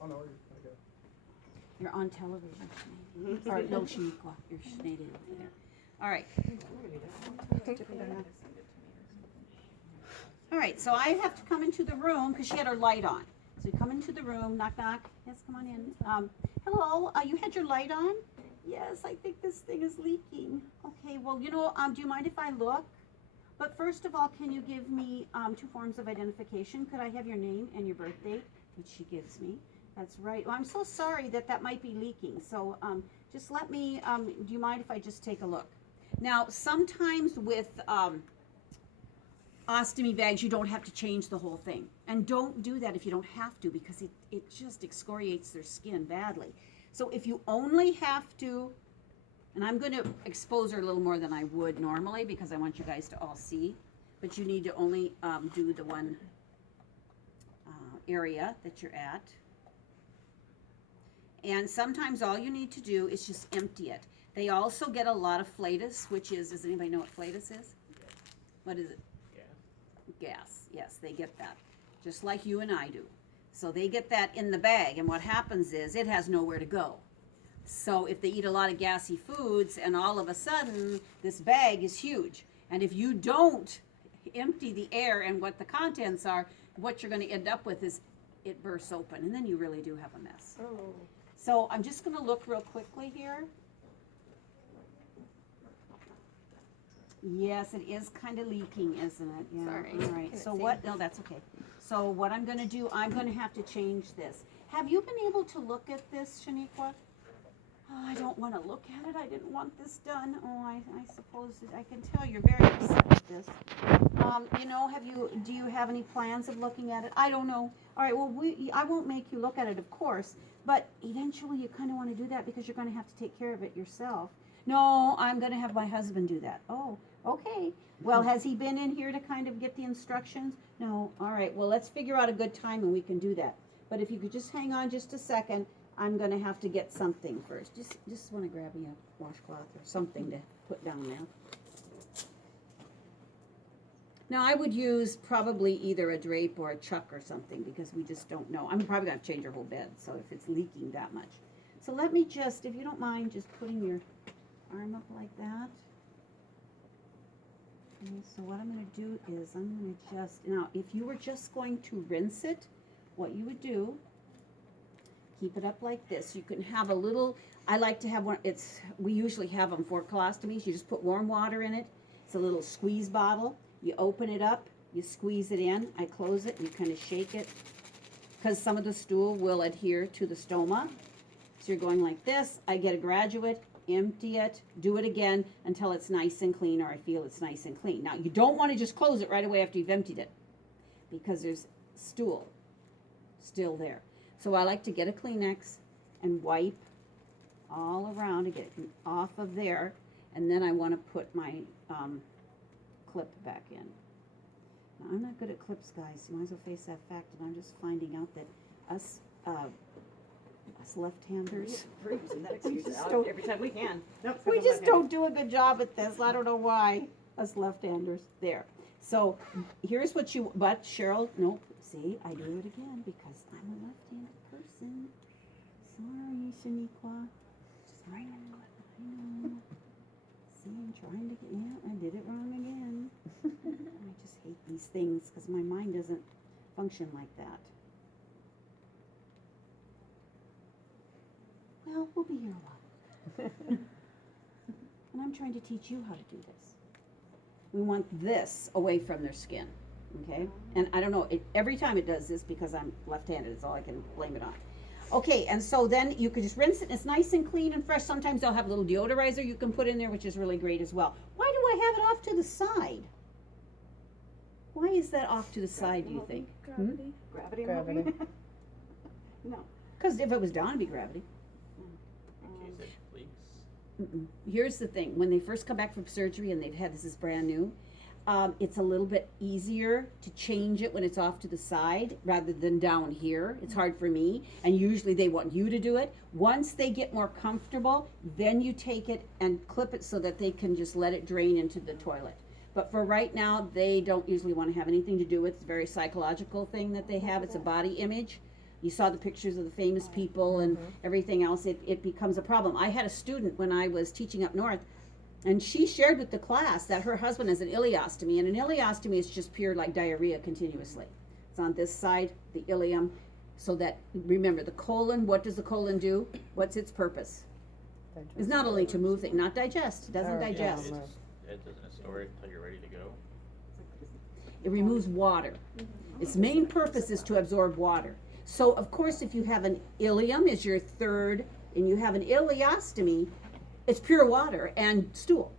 Oh, no, you're good. You're on television, Sinead. Or no, Shaniqua. You're Sinead over there. All right. All right, so I have to come into the room because she had her light on. So you come into the room, knock, knock. Yes, come on in. Hello, you had your light on? Yes, I think this thing is leaking. Okay, well, do you mind if I look? But first of all, can you give me 2 forms of identification? Could I have your name and your birth date, which she gives me? That's right. Well, I'm so sorry that might be leaking. So just let me, do you mind if I just take a look? Now, sometimes with ostomy bags, you don't have to change the whole thing. And don't do that if you don't have to, because it just excoriates their skin badly. So if you only have to, and I'm going to expose her a little more than I would normally because I want you guys to all see, but you need to only do the one area that you're at. And sometimes all you need to do is just empty it. They also get a lot of flatus, which is, does anybody know what flatus is? What is it? Gas. Yes, they get that, just like you and I do. So they get that in the bag, and what happens is it has nowhere to go. So if they eat a lot of gassy foods, and all of a sudden this bag is huge, and if you don't empty the air and what the contents are, what you're going to end up with is it bursts open, and then you really do have a mess. Oh. So I'm just going to look real quickly here. Yes, it is kind of leaking, isn't it? Yeah. Sorry. All right. Couldn't So see. what? No, that's okay. So what I'm going to do, I'm going to have to change this. Have you been able to look at this, Shaniqua? Oh, I don't want to look at it. I didn't want this done. Oh, I suppose I can tell you're very upset with this. Do you have any plans of looking at it? I don't know. All right. Well, I won't make you look at it, of course. But eventually, you kind of want to do that because you're going to have to take care of it yourself. No, I'm going to have my husband do that. Oh, okay. Well, has he been in here to kind of get the instructions? No. All right. Well, let's figure out a good time and we can do that. But if you could just hang on just a second, I'm going to have to get something first. Just want to grab me a washcloth or something to put down there. Now, I would use probably either a drape or a chuck or something because we just don't know. I'm probably going to change your whole bed, so if it's leaking that much. So let me just, if you don't mind, just putting your arm up like that. Okay, so what I'm going to do is I'm going to just, now if you were just going to rinse it, what you would do, keep it up like this. You can have a little, I like to have one, we usually have them for colostomies. You just put warm water in it. It's a little squeeze bottle. You open it up, you squeeze it in, I close it, and you kind of shake it because some of the stool will adhere to the stoma. So you're going like this. I get a graduate, empty it, do it again until it's nice and clean, or I feel it's nice and clean. Now, you don't want to just close it right away after you've emptied it because there's stool still there. So I like to get a Kleenex and wipe all around to get it off of there, and then I want to put my clip back in. Now, I'm not good at clips, guys. You might as well face that fact, and I'm just finding out that us left-handers, We're using that excuse just out don't- every time we can. Nope, we something just like don't do a good job at this. I don't know why. Us left-handers. There. So here's what you, but Cheryl, nope. See, I do it again because I'm a left-handed person. Sorry, Shaniqua. Sorry, I know. See, I'm trying to get, yeah, I did it wrong again. I just hate these things because my mind doesn't function like that. Well, we'll be here a while. And I'm trying to teach you how to do this. We want this away from their skin, okay? And I don't know, every time it does this because I'm left-handed, is all I can blame it on. Okay, and so then you could just rinse it. It's nice and clean and fresh. Sometimes they'll have a little deodorizer you can put in there, which is really great as well. Why do I have it off to the side? Why is that off to the side, do you think? Gravity. Gravity. Gravity. No. Because if it was down, it'd be gravity. In case it leaks. Here's the thing, when they first come back from surgery and they've had this is brand new, it's a little bit easier to change it when it's off to the side rather than down here. It's hard for me, and usually they want you to do it. Once they get more comfortable, then you take it and clip it so that they can just let it drain into the toilet. But for right now, they don't usually want to have anything to do with it. It's a very psychological thing that they have. It's a body image. You saw the pictures of the famous people and everything else. It becomes a problem. I had a student when I was teaching up north, and she shared with the class that her husband has an ileostomy, and an ileostomy is just pure like diarrhea continuously. It's on this side, the ileum, so that, remember, the colon, what does the colon do? What's its purpose? It's not only to move things, not digest, it doesn't digest. It doesn't store it until you're ready to go. It removes water. Its main purpose is to absorb water. So, of course, if you have an ileum is your third, and you have an ileostomy, it's pure water and stool.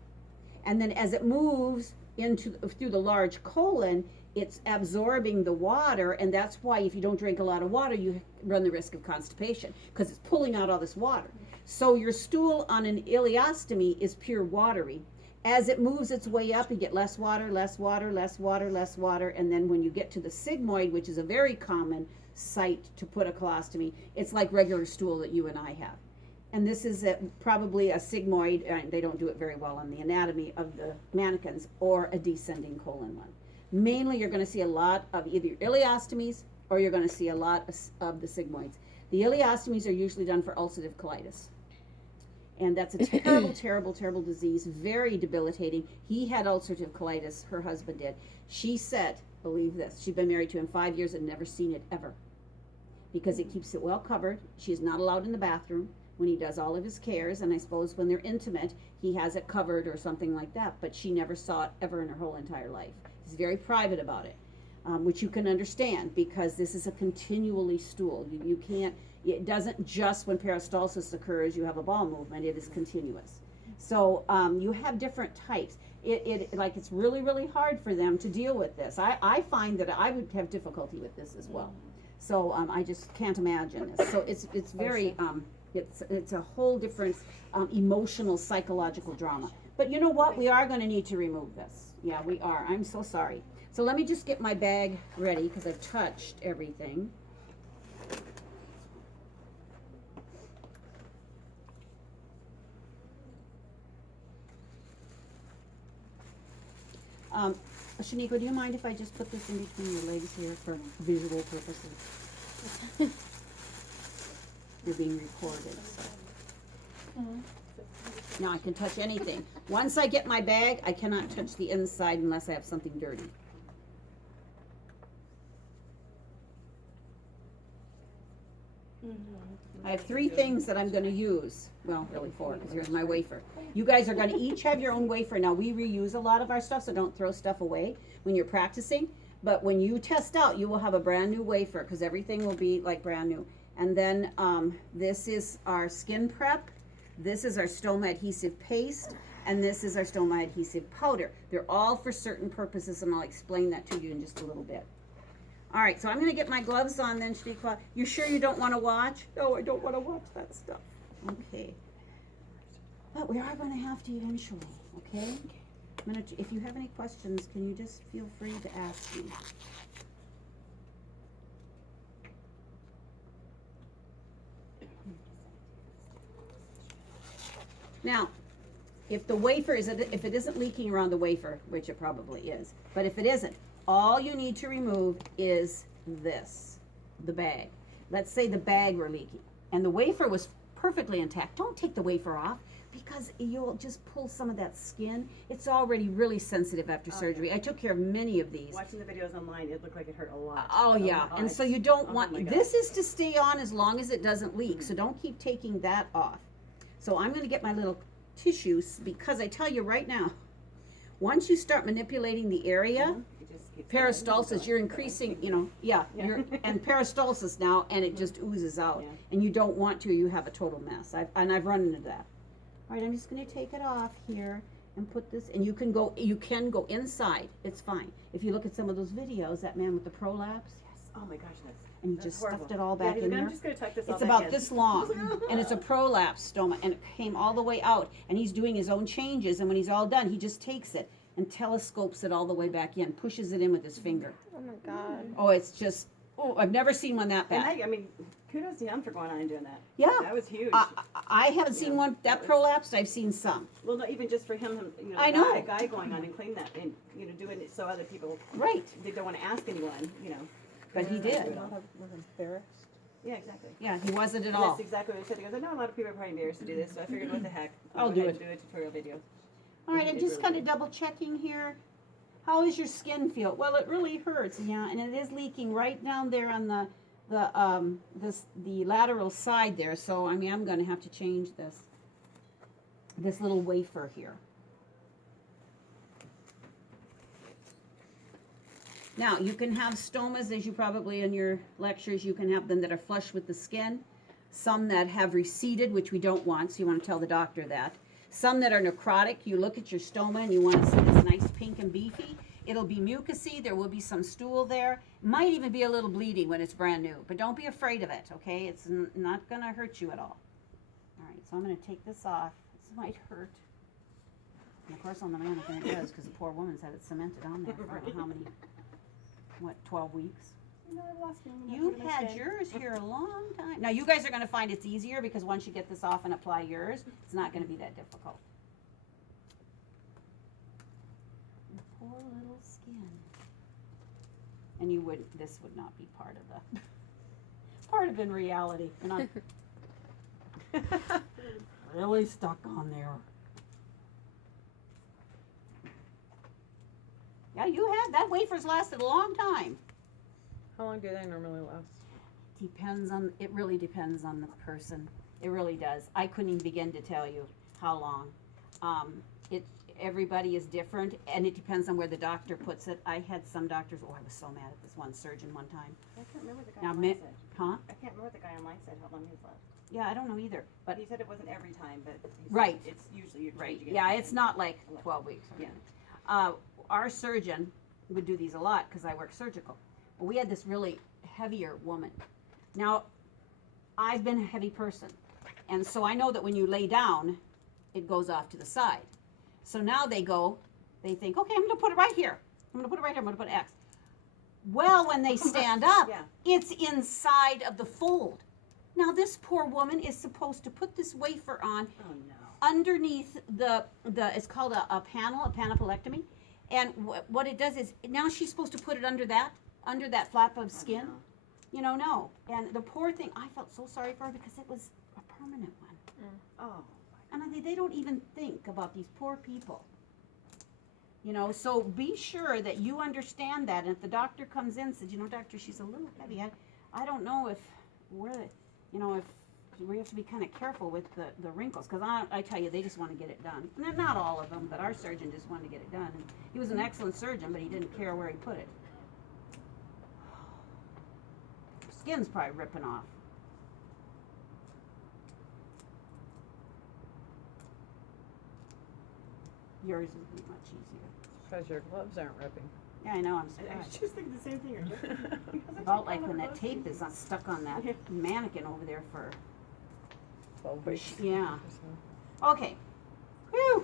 And then as it moves through the large colon, it's absorbing the water, and that's why if you don't drink a lot of water, you run the risk of constipation, because it's pulling out all this water. So your stool on an ileostomy is pure watery. As it moves its way up, you get less water, less water, less water, less water, and then when you get to the sigmoid, which is a very common site to put a colostomy, it's like regular stool that you and I have. And this is probably a sigmoid, and they don't do it very well on the anatomy of the mannequins, or a descending colon one. Mainly you're going to see a lot of either ileostomies or you're going to see a lot of the sigmoids. The ileostomies are usually done for ulcerative colitis. And that's a terrible, terrible, terrible disease, very debilitating. He had ulcerative colitis, her husband did. She said, believe this, she'd been married to him 5 years and never seen it ever. Because it keeps it well covered. She's not allowed in the bathroom when he does all of his cares, and I suppose when they're intimate, he has it covered or something like that, but she never saw it ever in her whole entire life. He's very private about it, which you can understand, because this is a continually stool. You can't, it doesn't just when peristalsis occurs, you have a bowel movement, it is continuous. So you have different types. It's really, really hard for them to deal with this. I find that I would have difficulty with this as well. So I just can't imagine this. So it's very, it's a whole different emotional, psychological drama. But you know what? We are going to need to remove this. Yeah, we are. I'm so sorry. So let me just get my bag ready because I've touched everything. Shaniqua, do you mind if I just put this in between your legs here for visual purposes? You're being recorded. So. Now I can touch anything. Once I get my bag, I cannot touch the inside unless I have something dirty. I have 3 things that I'm going to use. Well, really 4, because here's my wafer. You guys are going to each have your own wafer. Now, we reuse a lot of our stuff, so don't throw stuff away when you're practicing. But when you test out, you will have a brand new wafer, because everything will be like brand new. And then this is our skin prep. This is our Stoma adhesive paste. And this is our Stoma adhesive powder. They're all for certain purposes, and I'll explain that to you in just a little bit. All right, so I'm going to get my gloves on then, Shaniqua. You sure you don't want to watch? No, I don't want to watch that stuff. Okay. But we are going to have to eventually, okay? I'm gonna, if you have any questions, can you just feel free to ask me? Now, if the wafer if it isn't leaking around the wafer, which it probably is, but if it isn't, all you need to remove is this, the bag. Let's say the bag were leaking and the wafer was perfectly intact. Don't take the wafer off, because you'll just pull some of that skin. It's already really sensitive after surgery. Yeah. I took care of many of these. Watching the videos online, it looked like it hurt a lot. Oh yeah, and so you don't want, my God. this is to stay on as long as it doesn't leak, so don't keep taking that off. So I'm going to get my little tissues, because I tell you right now, once you start manipulating the area, It just keeps peristalsis, going. you're increasing, you know, Yeah. you're, and peristalsis now, and it just oozes out, Yeah. and you don't want to, you have a total mess. I've run into that. All right, I'm just going to take it off here and put this, and you can go inside. It's fine. If you look at some of those videos, that man with the prolapse, Yes. Oh my gosh, and he that's just horrible. stuffed it all back he's in like, there. I'm just going to tuck this all It's back about in. this long, and it's a prolapse stoma, and it came all the way out, and he's doing his own changes, and when he's all done, he just takes it and telescopes it all the way back in, pushes it in with his finger. Oh my God. Oh, it's just, I've never seen one that And bad. I mean, kudos to him for going on and doing that. Yeah. That was huge. I haven't seen Yeah, one that that was- prolapsed. I've seen some. Well, no, even just for him, you know, I know. a guy going on and cleaning that, and you know, doing it so other people Right, they don't want to ask anyone, you know. but he Yeah. did. Was embarrassed. Yeah, exactly. Yeah, he wasn't at And all. that's exactly what I said. He goes, I know a lot of people are probably embarrassed to do this, so I figured, what the heck? I'll go do ahead it. and do a tutorial video. All right, He I'm did just really kind of good. double checking here. How is your skin feel? Well, it really hurts, yeah, and it is leaking right down there on the lateral side there. So I mean, I'm going to have to change this little wafer here. Now, you can have stomas, as you probably in your lectures, you can have them that are flush with the skin, some that have receded, which we don't want, so you want to tell the doctor that. Some that are necrotic, you look at your stoma and you want to see this nice pink and beefy. It'll be mucousy, there will be some stool there. Might even be a little bleeding when it's brand new, but don't be afraid of it, okay? It's not going to hurt you at all. All right, so I'm going to take this off. This might hurt. And of course on the mannequin it does, because the poor woman's had it cemented on there for I don't know how many, 12 weeks? You know, I've lost him. You've had yours here a long time. Now you guys are going to find it's easier because once you get this off and apply yours, it's not going to be that difficult. Your poor little skin. And this would not be part of in reality. You're not really stuck on there. Yeah, that wafer's lasted a long time. How long do they normally last? It really depends on the person. It really does. I couldn't even begin to tell you how long. Everybody is different, and it depends on where the doctor puts it. I had some doctors, I was so mad at this one surgeon one time. I can't remember the guy Now, online said. Huh? I can't remember what the guy online said how long his left. Yeah, I don't know either, but He said it wasn't every time, but he said Right. it's usually you're right, changing it. yeah, it's not like 12 weeks. Or Yeah. anything. Our surgeon would do these a lot because I work surgical. But we had this really heavier woman. Now, I've been a heavy person, and so I know that when you lay down, it goes off to the side. So now they think, okay, I'm going to put it right here. I'm going to put it right here. I'm going to put X. Well, when they stand up, Yeah. it's inside of the fold. Now, this poor woman is supposed to put this wafer on Oh no. underneath it's called a panapolectomy. And what it does is, now she's supposed to put it under that flap of skin. no. You know, no. And the poor thing, I felt so sorry for her because it was a permanent one. Oh. And I think they don't even think about these poor people. You know, so be sure that you understand that. And if the doctor comes in and says, you know, doctor, she's a little heavy. I don't know if we have to be kind of careful with the wrinkles. Because I tell you, they just want to get it done. And they're not all of them, but our surgeon just wanted to get it done. And he was an excellent surgeon, but he didn't care where he put it. Skin's probably ripping off. Yours would be much easier. Because your gloves aren't ripping. Yeah, I know, I'm I was surprised. just thinking the same thing. It's about like when that tape is stuck on that mannequin over there for, 12 weeks. yeah. or so. Okay. Whew.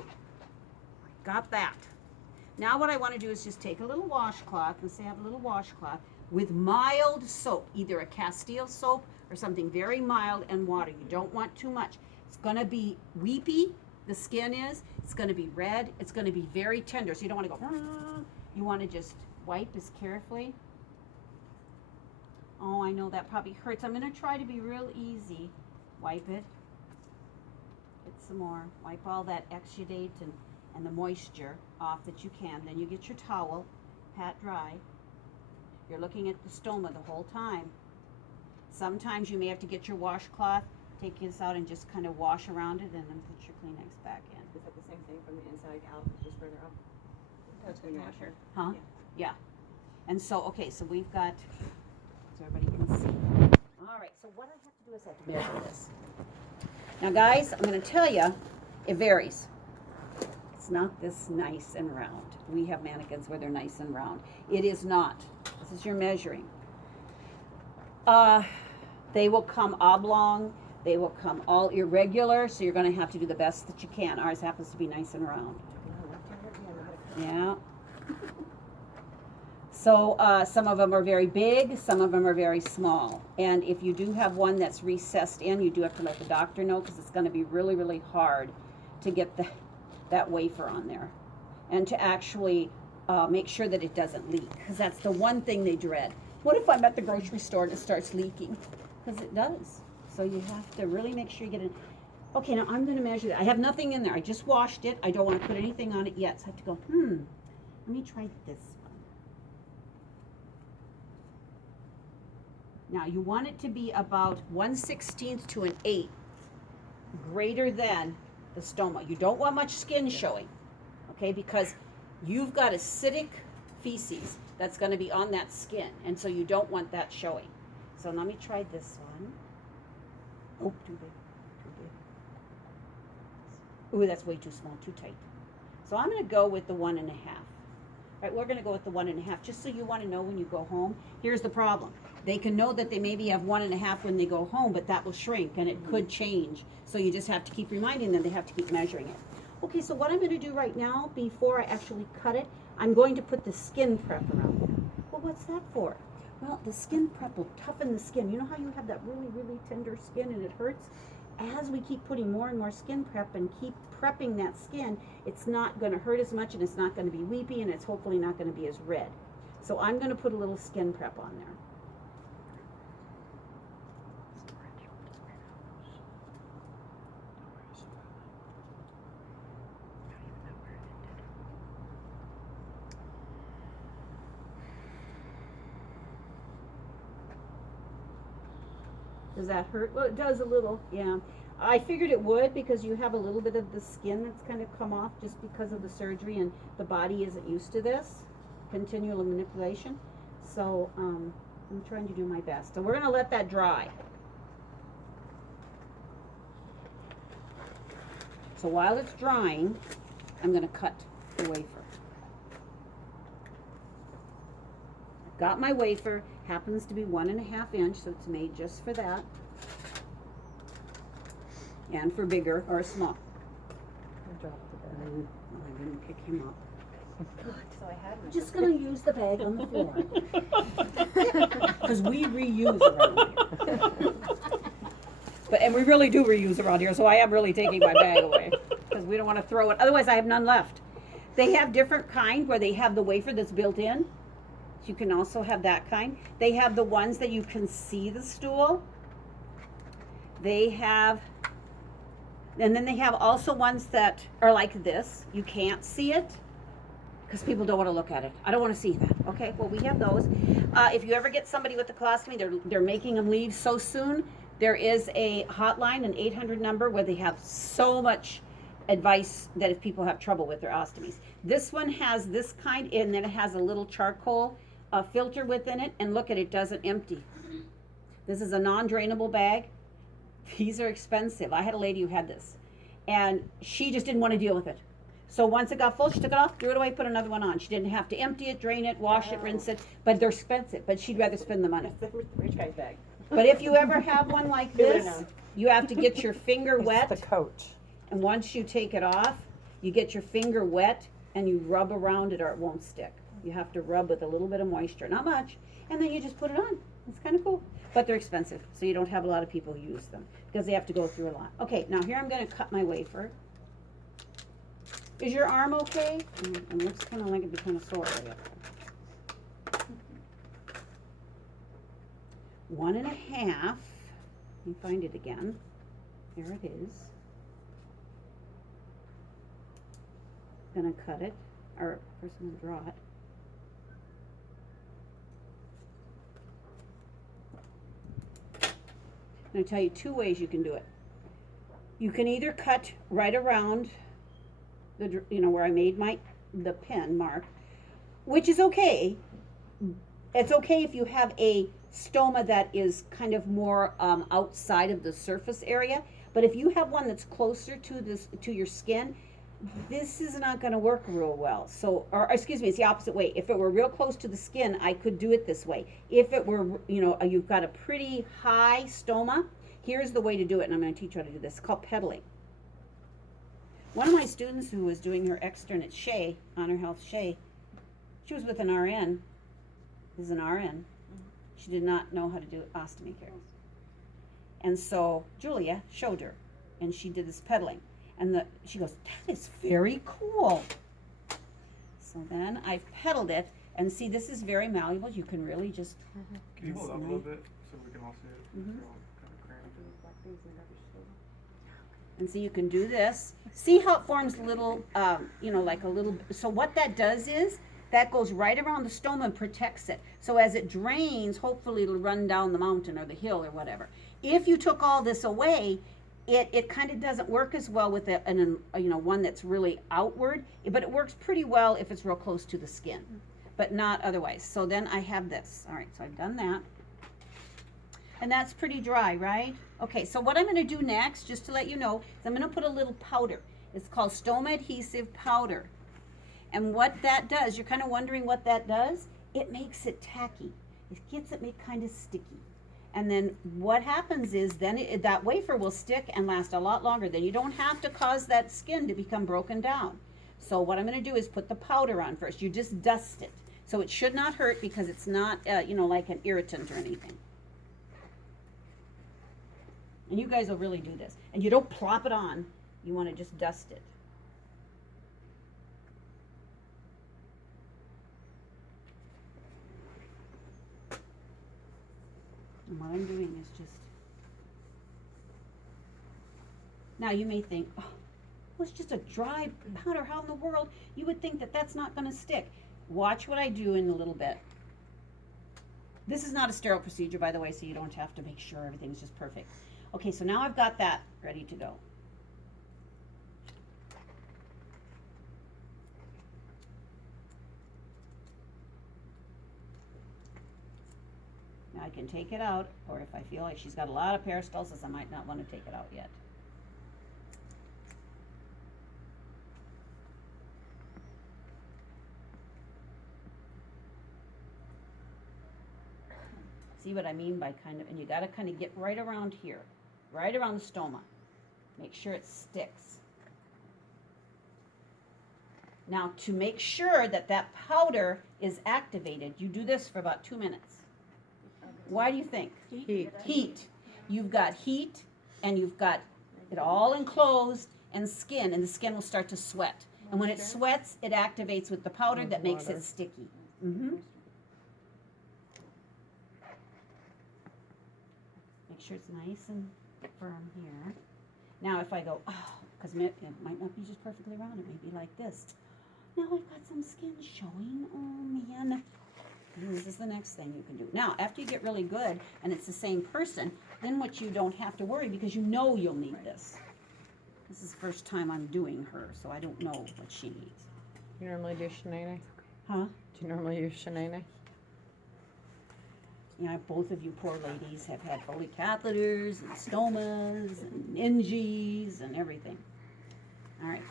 Got that. Now what I want to do is just take a little washcloth, and say I have a little washcloth with mild soap, either a Castile soap or something very mild, and water. You don't want too much. It's going to be weepy, the skin is. It's going to be red. It's going to be very tender, so you don't want to go, you want to just wipe as carefully. Oh, I know that probably hurts. I'm going to try to be real easy. Wipe it. Get some more. Wipe all that exudate and the moisture off that you can. Then you get your towel, pat dry. You're looking at the stoma the whole time. Sometimes you may have to get your washcloth, take this out and just kind of wash around it, and then put your Kleenex back in. Is that the same thing from the inside out, just further up? That's when you wash her. Huh? Yeah. Yeah. And so, okay, so we've got, so everybody can see. All right, so what I have to do is I have to measure this. Now, guys, I'm going to tell you, it varies. It's not this nice and round. We have mannequins where they're nice and round. It is not. This is your measuring. They will come oblong. They will come all irregular, so you're going to have to do the best that you can. Ours happens to be nice and round. Yeah. So some of them are very big, some of them are very small. And if you do have one that's recessed in, you do have to let the doctor know, because it's going to be really, really hard to get that wafer on there. And to actually make sure that it doesn't leak, because that's the one thing they dread. What if I'm at the grocery store and it starts leaking? because it does. So you have to really make sure you get it. Okay, now I'm gonna measure that. I have nothing in there. I just washed it. I don't wanna put anything on it yet, so I have to go, let me try this one. Now you want it to be about 1/16 to an 1/8 greater than the stoma. You don't want much skin showing, okay, because you've got acidic feces that's gonna be on that skin, and so you don't want that showing. So let me try this one. Oh, too big, too big. Ooh, that's way too small, too tight. So I'm gonna go with the 1.5. Right, we're gonna go with the 1.5, just so you wanna know when you go home. Here's the problem. They can know that they maybe have 1.5 when they go home, but that will shrink and it could change. So you just have to keep reminding them, they have to keep measuring it. Okay, so what I'm gonna do right now, before I actually cut it, I'm going to put the skin prep around it. Well, what's that for? Well, the skin prep will toughen the skin. You know how you have that really, really tender skin and it hurts? As we keep putting more and more skin prep and keep prepping that skin, it's not gonna hurt as much and it's not gonna be weepy and it's hopefully not gonna be as red. So I'm gonna put a little skin prep on there. Does that hurt? Well, it does a little, yeah. I figured it would because you have a little bit of the skin that's kind of come off just because of the surgery and the body isn't used to this continual manipulation. So I'm trying to do my best. So we're going to let that dry. So while it's drying, I'm going to cut the wafer. I've got my wafer. Happens to be 1.5 inch, so it's made just for that. And for bigger or small. I dropped the bag. I didn't pick him up. So I had I'm just gonna use the bag on the floor. Because we reuse around here. And we really do reuse around here, so I am really taking my bag away. Because we don't want to throw it, otherwise I have none left. They have different kind where they have the wafer that's built in. You can also have that kind. They have the ones that you can see the stool. They have, and then they have also ones that are like this. You can't see it because people don't want to look at it. I don't want to see that. Okay, well, we have those. If you ever get somebody with a colostomy, they're making them leave so soon, there is a hotline, an 800 number where they have so much advice that if people have trouble with their ostomies. This one has this kind, and then it has a little charcoal filter within it, and look at it, doesn't empty. This is a non-drainable bag. These are expensive. I had a lady who had this, and she just didn't want to deal with it. So once it got full, she took it off, threw it away, put another one on. She didn't have to empty it, drain it, wash it, rinse it, but they're expensive, but she'd rather spend the money. It's the rich guy's bag. But if you ever have one like Who would've this, known? you have to get your finger wet, It's the coach. and once you take it off, you get your finger wet and you rub around it or it won't stick. You have to rub with a little bit of moisture, not much, and then you just put it on. It's kind of cool, but they're expensive, so you don't have a lot of people who use them because they have to go through a lot. Okay, now here I'm going to cut my wafer. Is your arm okay? It looks kind of like it'd be kind of sore right up there. 1.5. Let me find it again. There it is. Gonna cut it, or first I'm gonna draw it. I'm gonna tell you 2 ways you can do it. You can either cut right around the, where I made the pen mark, which is okay. It's okay if you have a stoma that is kind of more outside of the surface area, but if you have one that's closer to your skin, this is not going to work real well. So, or excuse me, it's the opposite way. If it were real close to the skin, I could do it this way. If it were, you've got a pretty high stoma, here's the way to do it, and I'm going to teach you how to do this. It's called pedaling. One of my students who was doing her extern at Shea, Honor Health Shea, she was with an RN. This is an RN. She did not know how to do ostomy care. And so Julia showed her, and she did this pedaling. And she goes, that is very cool. So then I pedaled it, and see, this is very malleable. You can really just. Can you hold up a little bit so so we can all see it. Mhm. They're all kind of cramped. Black things in garbage disposal. And so you can do this. See how it forms little, you know, like a little, so what that does is, that goes right around the stoma and protects it. So as it drains, hopefully it'll run down the mountain or the hill or whatever. If you took all this away, it kind of doesn't work as well with you know, one that's really outward, but it works pretty well if it's real close to the skin, but not otherwise. So then I have this. All right, so I've done that. And that's pretty dry, right? Okay, so what I'm going to do next, just to let you know, is I'm going to put a little powder. It's called Stoma Adhesive Powder. And what that does, you're kind of wondering what that does? It makes it tacky. It gets it made kind of sticky. And then what happens is then that wafer will stick and last a lot longer. Then you don't have to cause that skin to become broken down. So what I'm going to do is put the powder on first. You just dust it. So it should not hurt because it's not, you know, like an irritant or anything. And you guys will really do this. And you don't plop it on. You want to just dust it. And what I'm doing is just... Now you may think, oh, well, it's just a dry powder. How in the world? You would think that that's not going to stick. Watch what I do in a little bit. This is not a sterile procedure, by the way, so you don't have to make sure everything's just perfect. Okay, so now I've got that ready to go. Now I can take it out, or if I feel like she's got a lot of peristalsis, I might not want to take it out yet. See what I mean by kind of, and you got to kind of get right around here, right around the stoma. Make sure it sticks. Now to make sure that that powder is activated, you do this for about 2 minutes. Why do you think? Heat. Heat. You've got heat and you've got it all enclosed and skin, and the skin will start to sweat. And when it sweats, it activates with the powder that makes it sticky. Mm-hmm. Make sure it's nice and firm here. Now if I go, oh, because it might not be just perfectly round, it may be like this. Now I've got some skin showing. Oh man. And this is the next thing you can do. Now, after you get really good and it's the same person, then what you don't have to worry because you know you'll need this. This is the first time I'm doing her, so I don't know what she needs. You normally do Shanae? Huh? Do you normally use Shanae? You know, both of you poor ladies have had Foley catheters and stomas and NGs and everything. All right.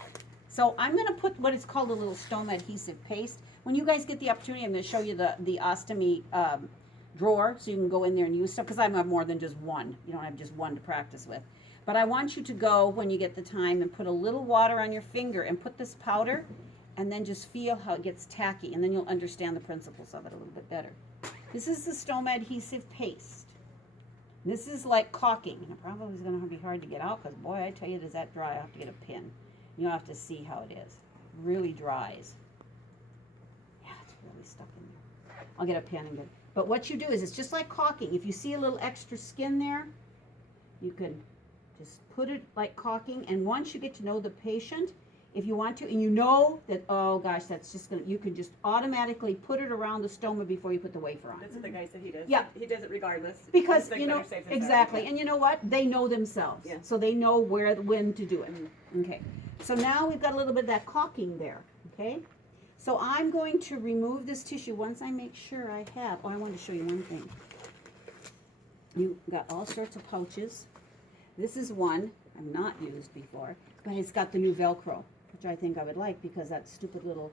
So I'm going to put what is called a little stoma adhesive paste. When you guys get the opportunity, I'm going to show you the ostomy drawer so you can go in there and use stuff because I have more than just one. You don't have just one to practice with. But I want you to go when you get the time and put a little water on your finger and put this powder and then just feel how it gets tacky and then you'll understand the principles of it a little bit better. This is the stoma adhesive paste. This is like caulking. And it probably is going to be hard to get out because, boy, I tell you, it is that dry. I have to get a pin. You'll have to see how it is. It really dries. Yeah, it's really stuck in there. I'll get a pin and get it. But what you do is it's just like caulking. If you see a little extra skin there, you can just put it like caulking. And once you get to know the patient, if you want to, and you know that, oh gosh, that's just going to, you can just automatically put it around the stoma before you put the wafer on. That's what the guy said he does. Yeah. He does it regardless. Because, He's like, you know, better safe than sorry. exactly. And you know what? They know themselves. Yeah. So they know when to do it. Okay. So now we've got a little bit of that caulking there. Okay. So I'm going to remove this tissue once I make sure I have. Oh, I want to show you one thing. You got all sorts of pouches. This is one I've not used before, but it's got the new Velcro, which I think I would like because that stupid little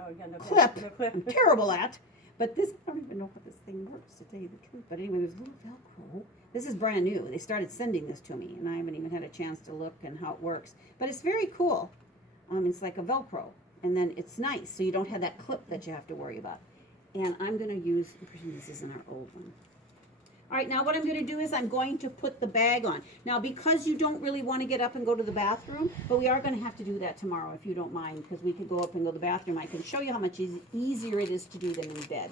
Oh, yeah, no clip, No clip. I'm terrible at. But this, I don't even know how this thing works, to tell you the truth. But anyway, there's a little Velcro. This is brand new. They started sending this to me, and I haven't even had a chance to look and how it works. But it's very cool. It's like a Velcro, and then it's nice, so you don't have that clip that you have to worry about. And I'm going to use, this isn't our old one. All right, now what I'm going to do is I'm going to put the bag on. Now, because you don't really want to get up and go to the bathroom, but we are going to have to do that tomorrow if you don't mind, because we could go up and go to the bathroom. I can show you how much easier it is to do than in bed.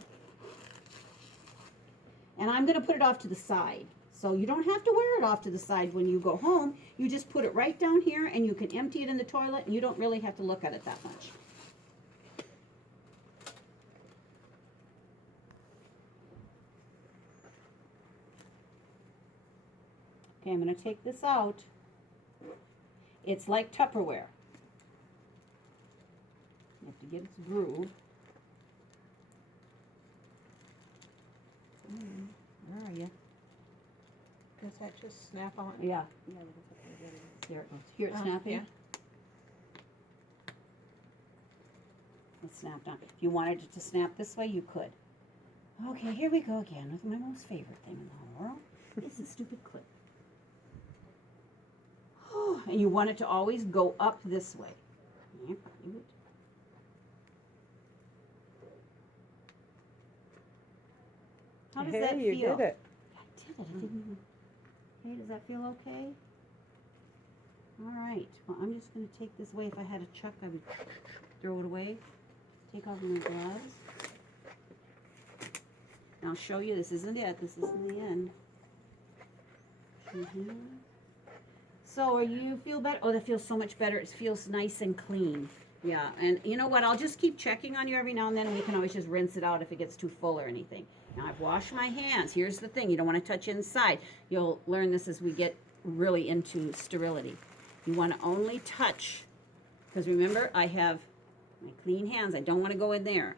And I'm going to put it off to the side. So you don't have to wear it off to the side when you go home. You just put it right down here and you can empty it in the toilet and you don't really have to look at it that much. Okay, I'm going to take this out. It's like Tupperware. You have to get its groove. Where are you? Does that just snap on? Yeah. Yeah, we can put it together. Here it goes. Here it's Oh, snapping. yeah. It's snapped on. If you wanted it to snap this way, you could. Okay, here we go again with my most favorite thing in the whole world. It's a stupid clip. And you want it to always go up this way. Yeah, do it. How does that you feel? did it. I did it. I didn't even. Okay, does that feel okay? All right. Well, I'm just going to take this away. If I had a chuck, I would throw it away. Take off my gloves. Now I'll show you. This isn't it. This isn't the end. So, are you feel better? Oh, that feels so much better. It feels nice and clean. Yeah, and you know what? I'll just keep checking on you every now and then, and we can always just rinse it out if it gets too full or anything. Now, I've washed my hands. Here's the thing. You don't want to touch inside. You'll learn this as we get really into sterility. You want to only touch, because remember, I have my clean hands. I don't want to go in there.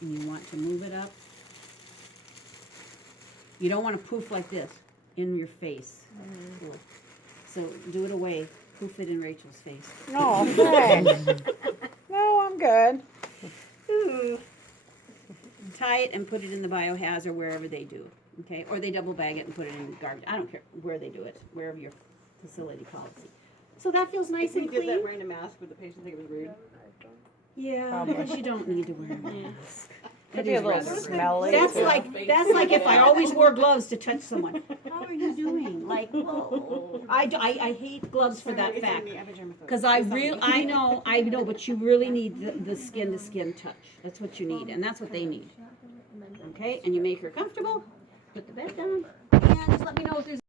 And you want to move it up. You don't want to poof like this in your face. So do it away. Poof it in Rachel's face. No, thanks. No, I'm good. Ooh. Tie it and put it in the biohazard wherever they do. Okay? Or they double bag it and put it in the garbage. I don't care where they do it. Wherever your facility policy. So that feels nice If we and did clean. that wearing a mask, would the patient think it was rude? Yeah, Probably. because you don't need to wear a mask. Could It be a is little rather rude. smelly. That's too. like if I always wore gloves to touch someone. How are you doing? Like, whoa. I hate gloves for that fact. Because I know, but you really need the skin to skin touch. That's what you need, and that's what they need. Okay, and you make her comfortable, put the bed down, and just let me know if there's